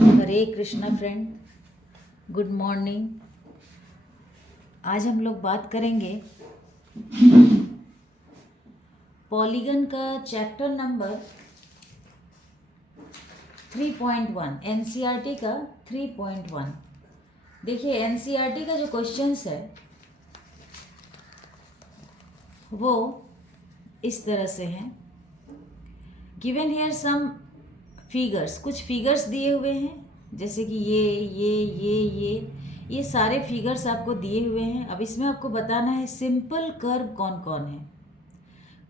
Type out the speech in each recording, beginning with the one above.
हरे Krishna friend, good morning. आज हम लोग बात करेंगे पॉलीगन का चैप्टर नंबर 3.1, एनसीईआरटी का 3.1। देखिए, एनसीईआरटी का जो क्वेश्चंस है वो इस तरह से हैं। गिवन हियर सम फिगर्स, कुछ फिगर्स दिए हुए हैं, जैसे कि ये सारे फिगर्स आपको दिए हुए हैं। अब इसमें आपको बताना है सिंपल कर्व कौन कौन है,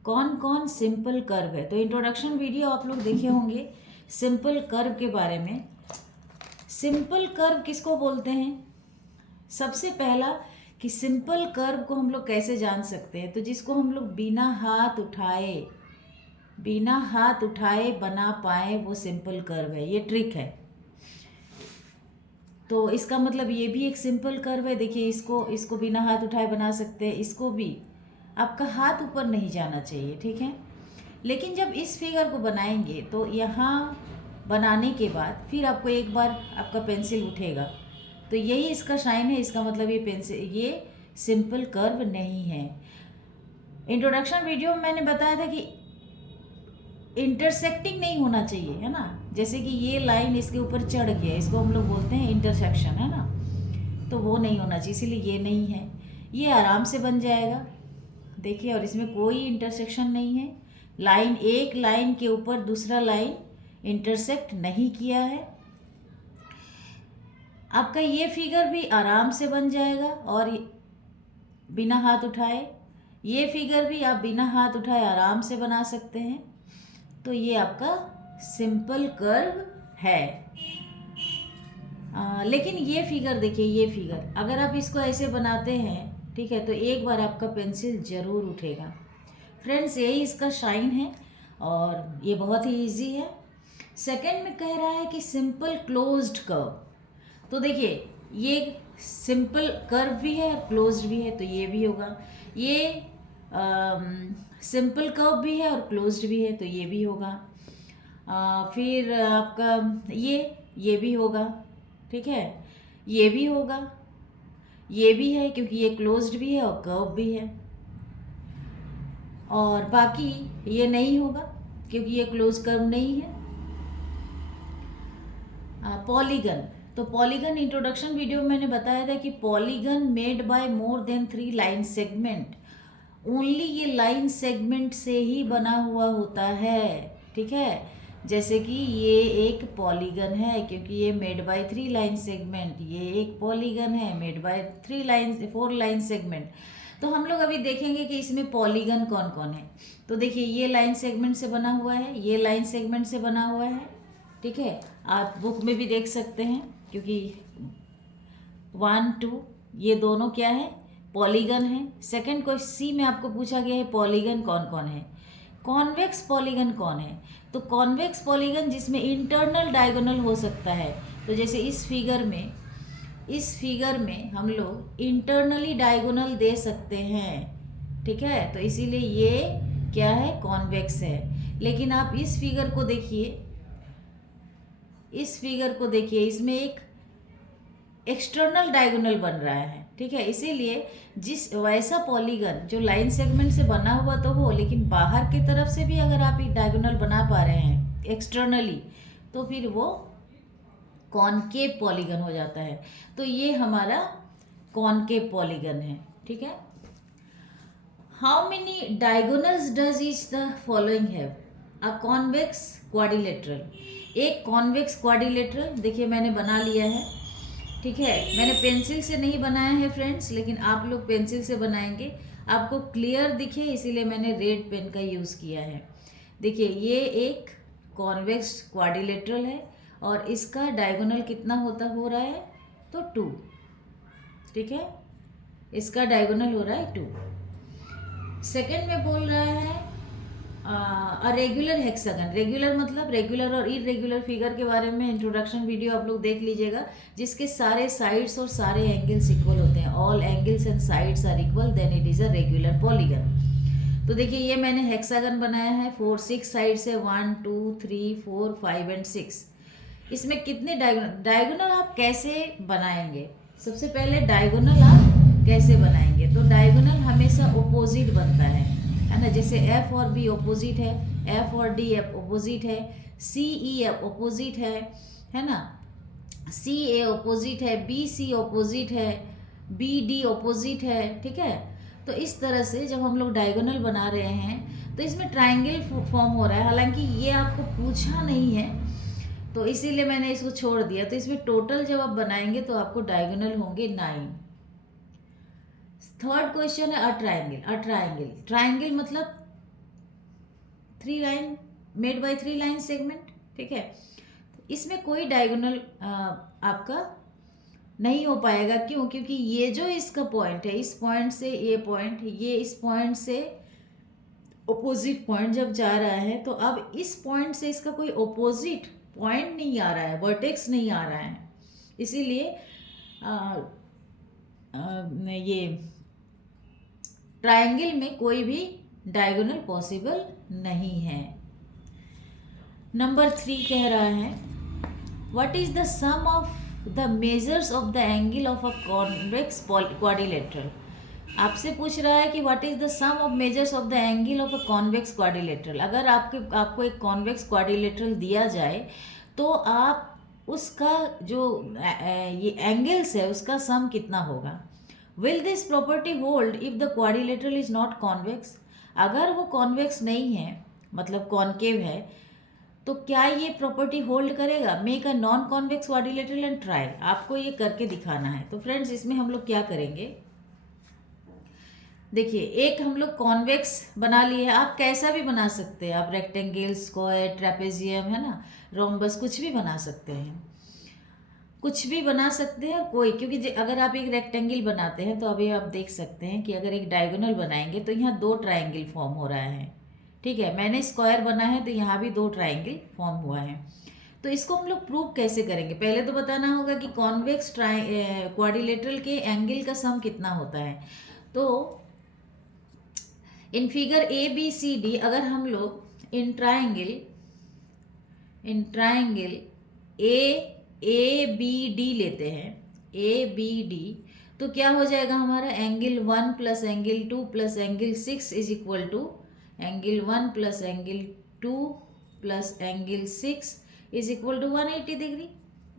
कौन कौन सिंपल कर्व है। तो इंट्रोडक्शन वीडियो आप लोग देखे होंगे सिंपल कर्व के बारे में। सिंपल कर्व किसको बोलते हैं? सबसे पहला कि सिंपल कर्व को हम लोग कैसे जान सकते हैं, तो जिसको हम लोग बिना हाथ उठाए बना पाए वो सिंपल कर्व है। ये ट्रिक है। तो इसका मतलब ये भी एक सिंपल कर्व है। देखिए, इसको बिना हाथ उठाए बना सकते हैं, इसको भी। आपका हाथ ऊपर नहीं जाना चाहिए, ठीक है। लेकिन जब इस फिगर को बनाएंगे तो यहाँ बनाने के बाद फिर आपको एक बार आपका पेंसिल उठेगा, तो यही इसका शाइन है। इसका मतलब ये सिंपल कर्व नहीं है। इंट्रोडक्शन वीडियो में मैंने बताया था कि इंटरसेक्टिंग नहीं होना चाहिए, है ना। जैसे कि ये लाइन इसके ऊपर चढ़ गया, इसको हम लोग बोलते हैं इंटरसेक्शन, है ना। तो वो नहीं होना चाहिए, इसीलिए ये नहीं है। ये आराम से बन जाएगा, देखिए। और इसमें कोई इंटरसेक्शन नहीं है। लाइन, एक लाइन के ऊपर दूसरा लाइन इंटरसेक्ट नहीं किया है। आपका ये फिगर भी आराम से बन जाएगा और बिना हाथ उठाए। ये फिगर भी आप बिना हाथ उठाए आराम से बना सकते हैं। तो ये आपका सिंपल कर्व है। लेकिन ये फिगर देखिए, ये फिगर अगर आप इसको ऐसे बनाते हैं, ठीक है, तो एक बार आपका पेंसिल ज़रूर उठेगा। फ्रेंड्स, यही इसका शाइन है और ये बहुत ही इजी है। सेकंड में कह रहा है कि सिंपल क्लोज्ड कर्व। तो देखिए, ये सिंपल कर्व भी है और क्लोज्ड भी है, तो ये भी होगा। ये सिंपल कर्व भी है और क्लोज्ड भी है, तो ये भी होगा। फिर आपका ये भी होगा, ठीक है। ये भी होगा, ये भी है क्योंकि ये क्लोज्ड भी है और कर्व भी है। और बाकी ये नहीं होगा क्योंकि ये क्लोज कर्व नहीं है। पॉलीगन, तो पॉलीगन इंट्रोडक्शन वीडियो में मैंने बताया था कि polygon made by more than 3 line segment. Only ये लाइन सेगमेंट से ही बना हुआ होता है, ठीक है। जैसे कि ये एक पॉलीगन है क्योंकि ये मेड बाय 3 लाइन सेगमेंट। ये एक पॉलीगन है मेड बाय 4 लाइन सेगमेंट। तो हम लोग अभी देखेंगे कि इसमें पॉलीगन कौन कौन है। तो देखिए, ये लाइन सेगमेंट से बना हुआ है, ये लाइन सेगमेंट से बना हुआ है, ठीक है। आप बुक में भी देख सकते हैं क्योंकि 1, 2 ये दोनों क्या है, पॉलीगन है। सेकंड क्वेश्चन सी में आपको पूछा गया है पॉलीगन कौन कौन है। कॉन्वेक्स पॉलीगन कौन है? तो कॉन्वेक्स पॉलीगन जिसमें इंटरनल डायगोनल हो सकता है। तो जैसे इस फिगर में हम लोग इंटरनली डायगोनल दे सकते हैं, ठीक है। तो इसीलिए ये क्या है, कॉन्वेक्स है। लेकिन आप इस फिगर को देखिए, इसमें एक एक्सटर्नल डायगोनल बन रहा है, ठीक है। इसीलिए जिस वैसा पॉलीगन जो लाइन सेगमेंट से बना हुआ तो हो, लेकिन बाहर की तरफ से भी अगर आप एक डायगोनल बना पा रहे हैं एक्सटर्नली, तो फिर वो कॉनकेव पॉलीगन हो जाता है। तो ये हमारा कॉनकेव पॉलीगन है, ठीक है। How many diagonals does each the following have? A convex quadrilateral, एक कॉन्वेक्स क्वाड्रिलेटरल देखिए मैंने बना लिया है, ठीक है। मैंने पेंसिल से नहीं बनाया है फ्रेंड्स, लेकिन आप लोग पेंसिल से बनाएंगे, आपको क्लियर दिखे इसीलिए मैंने रेड पेन का यूज़ किया है। देखिए, ये एक कॉन्वेक्स क्वाड्रिलेटरल है और इसका डायगोनल कितना हो रहा है, तो 2, ठीक है। इसका डायगोनल हो रहा है 2। सेकंड में बोल रहा है रेगुलर हेक्सागन। रेगुलर मतलब रेगुलर और इरेगुलर फिगर के बारे में इंट्रोडक्शन वीडियो आप लोग देख लीजिएगा, जिसके सारे साइड्स और सारे एंगल्स इक्वल होते हैं। All angles and sides are equal, then it is a regular polygon. तो देखिए, ये मैंने हेक्सागन बनाया है, 4, 6 साइड्स है, 1, 2, 3, 4, 5 एंड 6। इसमें कितने डायगोनल, डायगोनल आप कैसे बनाएंगे? सबसे पहले डायगोनल आप कैसे बनाएंगे? तो डायगोनल हमेशा ओपोजिट बनता है ना। जैसे एफ और बी ओपोजिट है, एफ और डी ओपोजिट है, सी ई ओपोजिट है ना, सी ए ओपोजिट है, बी सी ओपोजिट है, बी डी ओपोजिट है, ठीक है। तो इस तरह से जब हम लोग डायगोनल बना रहे हैं तो इसमें ट्रायंगल फॉर्म हो रहा है। हालांकि ये आपको पूछा नहीं है तो इसीलिए मैंने इसको छोड़ दिया। तो इसमें टोटल जब आप बनाएंगे तो आपको डायगोनल होंगे 9। थर्ड क्वेश्चन है a triangle. A triangle, triangle मतलब 3 line made by 3 line segment, ठीक है। इसमें कोई डायगोनल आपका नहीं हो पाएगा। क्यों? क्योंकि ये जो इसका पॉइंट है, इस पॉइंट से ये पॉइंट, ये इस पॉइंट से ओपोजिट पॉइंट जब जा रहा है तो अब इस पॉइंट से इसका कोई ओपोजिट पॉइंट नहीं आ रहा है, वर्टेक्स नहीं आ रहा है। इसीलिए ये ट्रायंगल में कोई भी डायगोनल पॉसिबल नहीं है। नंबर 3 कह रहा है what is the sum of the measures of the angle of a convex quadrilateral. आपसे पूछ रहा है कि what is the sum of measures of the angle of a convex quadrilateral. अगर आपको एक कॉन्वेक्स क्वाड्रिलेटरल दिया जाए तो आप उसका जो ये एंगल्स है उसका सम कितना होगा। Will this property hold if the quadrilateral is not convex. अगर वो कॉन्वेक्स नहीं है, मतलब कॉन्केव है, तो क्या ये प्रॉपर्टी होल्ड करेगा? Make a non convex quadrilateral and try. आपको ये करके दिखाना है। तो फ्रेंड्स इसमें हम लोग क्या करेंगे, देखिए एक हम लोग कॉन्वेक्स बना लिए। आप कैसा भी बना सकते हैं, आप रेक्टेंगल, स्क्वायर, ट्रेपेजियम, है ना, रोम्बस, कुछ भी बना सकते हैं, कुछ भी बना सकते हैं कोई। क्योंकि अगर आप एक रेक्टेंगल बनाते हैं तो अभी आप देख सकते हैं कि अगर एक डायगोनल बनाएंगे तो यहाँ 2 ट्रायंगल फॉर्म हो रहा है, ठीक है। मैंने स्क्वायर बना है तो यहाँ भी 2 ट्रायंगल फॉर्म हुआ है। तो इसको हम लोग प्रूव कैसे करेंगे? पहले तो बताना होगा कि कॉन्वेक्स क्वाड्रिलेटरल के एंगल का सम कितना होता है। तो in figure A B C D अगर हम लोग in triangle A B D लेते हैं, ए बी डी, तो क्या हो जाएगा हमारा? Angle 1 plus angle 2 plus angle 6 is equal to angle 1 plus angle 2 plus angle 6 is equal to 180 degree.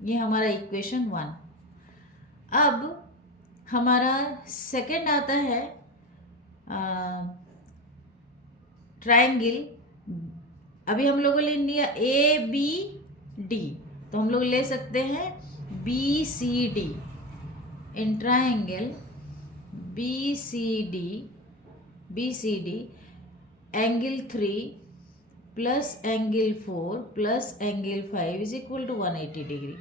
ये हमारा इक्वेशन 1। अब हमारा सेकंड आता है ट्रायंगल। अभी हम लोगों ने लिया ए बी डी, तो हम लोग ले सकते हैं B C D. In triangle B C D angle 3 plus angle 4 plus angle 5 is equal to 180 degree.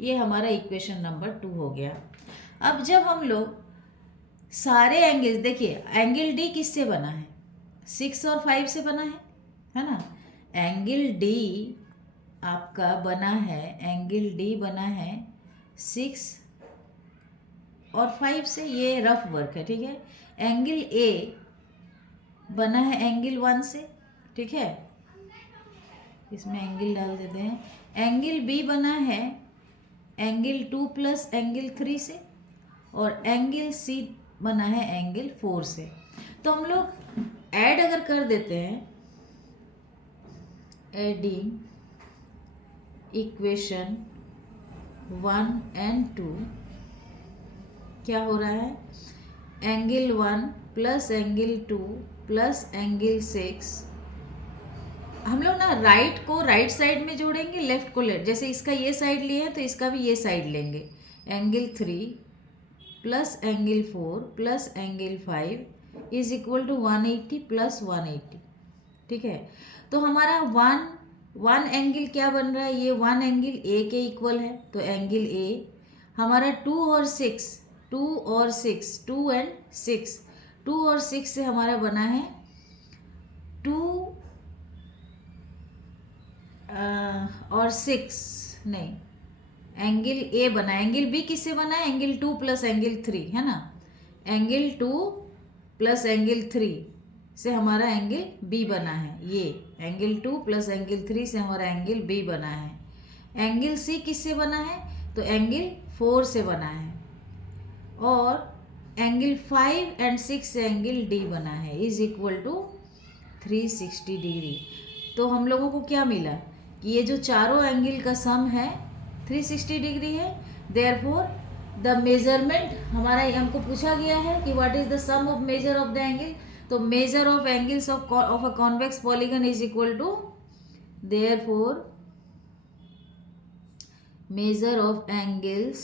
ये हमारा इक्वेशन नंबर 2 हो गया। अब जब हम लोग सारे एंगल्स, देखिए एंगल डी किससे बना है? 6 और 5 से बना है ना। एंगल डी आपका बना है, एंगल डी बना है 6 और 5 से। ये रफ वर्क है, ठीक है। एंगल ए बना है एंगल 1 से, ठीक है। इसमें एंगल डाल देते हैं। एंगल बी बना है एंगल 2 प्लस एंगल 3 से, और एंगल सी बना है एंगल 4 से। तो हम लोग ऐड अगर कर देते हैं, एडिंग इक्वेशन 1 एंड 2, क्या हो रहा है? Angle 1 plus angle 2 plus angle 6। हम लोग ना राइट को राइट साइड में जोड़ेंगे, लेफ्ट को लेफ्ट। जैसे इसका ये साइड लिए हैं तो इसका भी ये साइड लेंगे। Angle 3 plus angle 4 plus angle 5 is equal to 180 plus 180, ठीक है। तो हमारा वन एंगल क्या बन रहा है? ये 1 एंगल ए के इक्वल है, तो एंगल ए हमारा 2 और 6 2 एंड 6, 2 और 6 से हमारा बना है 2 और 6 नहीं, एंगल ए बना। एंगल बी किससे बना है? एंगल 2 प्लस एंगल 3, है ना। एंगल 2 प्लस एंगल 3 से हमारा एंगल बी बना है। ये एंगल 2 प्लस एंगल 3 से हमारा एंगल बी बना है। एंगल सी किससे बना है, तो एंगल 4 से बना है, और एंगल 5 एंड 6 से एंगल डी बना है, इज इक्वल टू 360 डिग्री। तो हम लोगों को क्या मिला कि ये जो चारों एंगल का सम है 360 डिग्री है। देयरफॉर द मेजरमेंट हमारा, हमको पूछा गया है कि what is the sum of measure of the angle, तो measure of angles of a convex polygon is equal to, therefore measure of angles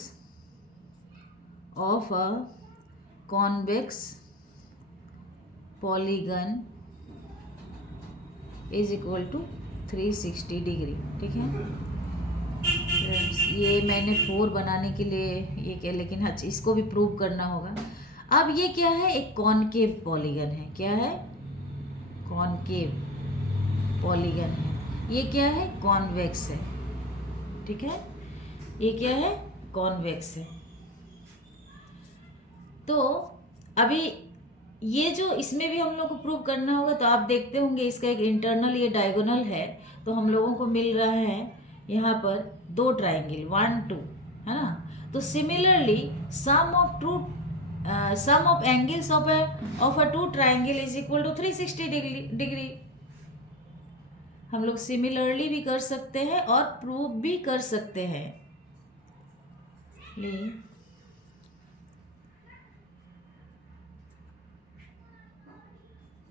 of a convex polygon is equal to 360 degree. ठीक है friends, ये मैंने 4 बनाने के लिए ये क्या, लेकिन अच्छा इसको भी प्रूव करना होगा। अब ये क्या है, एक कॉनकेव पॉलीगन है। क्या है, कॉनकेव पॉलीगन है। ये क्या है, कॉन्वेक्स है। ठीक है, ये क्या है, कॉन्वेक्स है। तो अभी ये जो इसमें भी हम लोग को प्रूव करना होगा, तो आप देखते होंगे इसका एक इंटरनल ये डायगोनल है, तो हम लोगों को मिल रहा है यहाँ पर 2 ट्राइंगल 1 2, है ना। तो similarly sum of angles of a 2 triangle is equal to 360 degree. हम लोग सिमिलरली भी कर सकते हैं और प्रूव भी कर सकते हैं।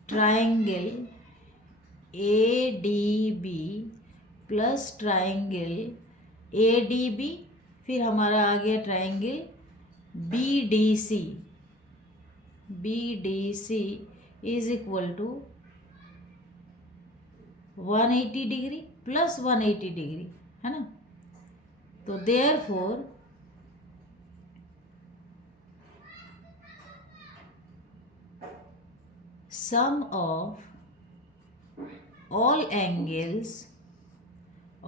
Triangle ADB plus triangle ADB, फिर हमारा आ गया triangle BDC is equal to 180 degree plus 180 degree, है ना। तो therefore sum of all angles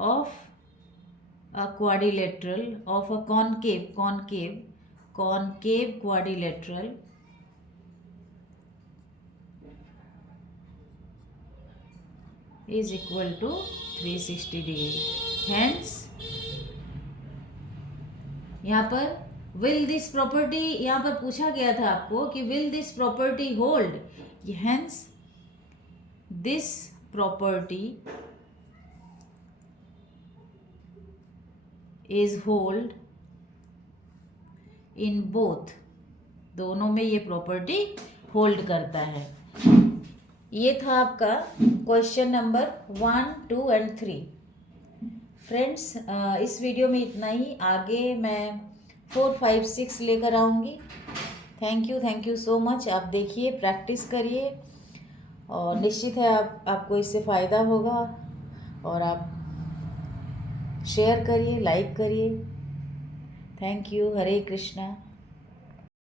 of a quadrilateral of a concave quadrilateral is equal to 360 degree. Hence यहाँ पर will this property, यहाँ पर पूछा गया था आपको कि will this property hold, hence this property is hold in both, दोनों में ये प्रॉपर्टी होल्ड करता है। ये था आपका क्वेश्चन नंबर 1 2 एंड 3। फ्रेंड्स, इस वीडियो में इतना ही। आगे मैं 4 5 6 लेकर आऊँगी। Thank you so much. आप देखिए, प्रैक्टिस करिए, और निश्चित है आपको इससे फ़ायदा होगा, और आप शेयर करिए, लाइक करिए। Thank you. हरे कृष्णा।